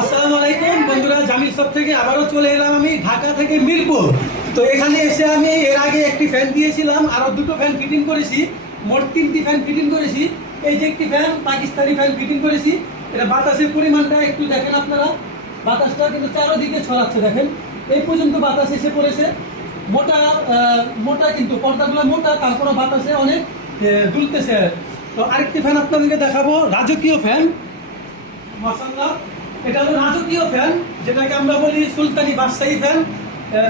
আসসালামু আলাইকুম বন্ধুরা, জামিল শপ থেকে আবারও চলে এলাম আমি ঢাকা থেকে মিরপুর। তো এখানে এসে আমি এর আগে একটি ফ্যান দিয়েছিলাম, আরও দুটো ফ্যান ফিটিং করেছি, মোট 3টি ফ্যান ফিটিং করেছি। এই যে একটি ফ্যান পাকিস্তানি ফ্যান ফিটিং করেছি, এটা বাতাসের পরিমাণটা একটু দেখেন আপনারা, বাতাসটা কিন্তু চারোদিকে ছড়াচ্ছে, দেখেন এই পর্যন্ত বাতাস এসে পড়েছে। মোটা মোটা কিন্তু পর্দাগুলো মোটা, তারপরে বাতাসে অনেক দুলতেছে। তো আরেকটি ফ্যান আপনাদেরকে দেখাবো, রাজকীয় ফ্যান, মাশাআল্লাহ। এটা হলো রাজকীয় ফ্যান, যেটাকে আমরা বলি সুলতানি বাদশাহী ফ্যান।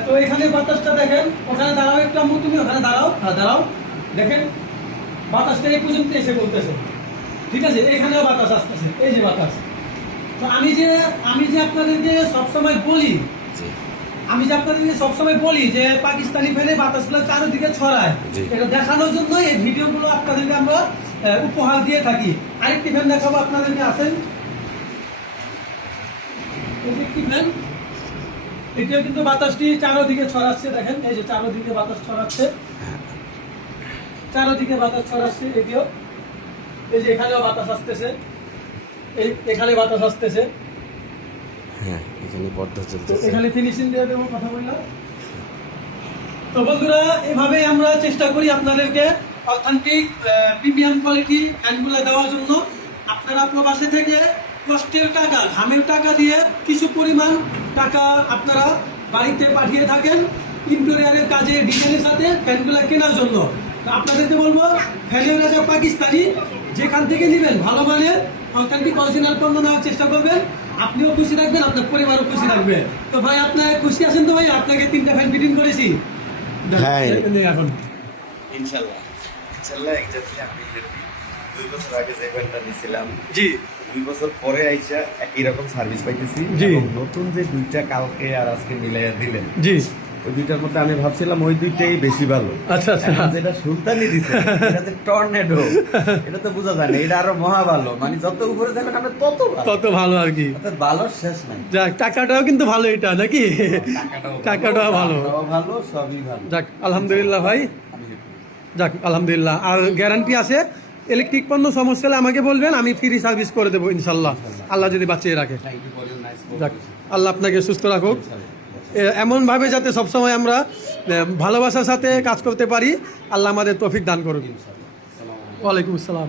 তো এখানে বাতাসটা দেখেন, ওখানে দাঁড়াও একটু আম্মু, তুমি ওখানে দাঁড়াও, দাঁড়াও, দেখেন বাতাসটা এই পর্যন্ত এসে বলতেছে, ঠিক আছে? এখানেও বাতাস আসতেছে, এই যে বাতাস। তো আমি যে আপনাদেরকে সবসময় বলি যে পাকিস্তানি ফ্যানে বাতাসগুলো চারিদিকে ছড়ায়, এটা দেখানোর জন্য এই ভিডিওগুলো আপনাদেরকে আমরা উপহার দিয়ে থাকি। আরেকটি ফ্যান দেখাবো আপনাদেরকে, আসেন। একটি ফ্যান, এটিও কিন্তু বাতাসটি চারোদিকে ছড়াচ্ছে, দেখেন এই যে চারোদিকে বাতাস ছড়াচ্ছে, চারোদিকে বাতাস ছড়াচ্ছে। এটিও এই যে এখানেও বাতাস আসতেছে, এখানে বাতাস আসতেছে, এখানে ফিনিশিং দিয়ে দেবো, কথা বললাম। তো বন্ধুরা, এভাবেই আমরা চেষ্টা করি আপনাদেরকে অথেন্টিক প্রিমিয়াম কোয়ালিটি ফ্যানগুলো দেওয়ার জন্য। আপনারা প্রবাসী থেকে কষ্টের টাকা, ঘামের টাকা দিয়ে কিছু পরিমাণ টাকা আপনারা বাড়িতে পাঠিয়ে থাকেন ইন্টেরিয়ারের কাজে, ডিজাইনের সাথে ফ্যানগুলো কেনার জন্য। তো আপনাদেরকে বলবো, ফ্যানের রাজা পাকিস্তানি, যেখান থেকে নেবেন ভালো মানের অথেন্টিক অরিজিনাল পণ্য নেওয়ার চেষ্টা করবেন। আপনিও খুশি থাকবেন, আপনার পরিবারও খুশি থাকবে। তো ভাই, আপনার খুশি আছেন তো? ভাই, আপনাকে 3টা ফ্যান ফিটিং করেছি, এখন ইনশাআল্লাহ এক্স্যাক্টলি আমি 2 বছর আগে যে ফ্যানটা নিয়েছিলাম, জি 2 বছর পরে আইসা একই রকম সার্ভিস পাইতেছি। জি। এবং নতুন যে 2টা কালকে আর আজকে মিলাইয়া দিলেন, জি, ওই 2টার মধ্যে আমি ভাবছিলাম ওই 2টাই বেশি ভালো। আচ্ছা আচ্ছা। এখন যেটা সুলতানি দিছে, এটা যে টর্নেডো, এটা তো বোঝা যায় না, এটা আরো মহা ভালো। মানে যত উপরে যাবেন আপনি তত ভালো আর কি, অর্থাৎ ভালোর শেষ নাই। যাক, টাকাটাও কিন্তু ভালো এটা নাকি? টাকাটাও ভালো, ভালো, সবই ভালো। যাক আলহামদুলিল্লাহ ভাই, যাক আলহামদুলিল্লাহ। আর গ্যারান্টি আছে, ইলেকট্রিক পণ্য সমস্যা হলে আমাকে বলবেন, আমি ফ্রি সার্ভিস করে দেবো ইনশাল্লাহ, আল্লাহ যদি বাঁচিয়ে রাখে। যাক, আল্লাহ আপনাকে সুস্থ রাখুক, এমনভাবে যাতে সবসময় আমরা ভালোবাসার সাথে কাজ করতে পারি। আল্লাহ আমাদের তৌফিক দান করুক। ওয়ালাইকুম আসসালাম।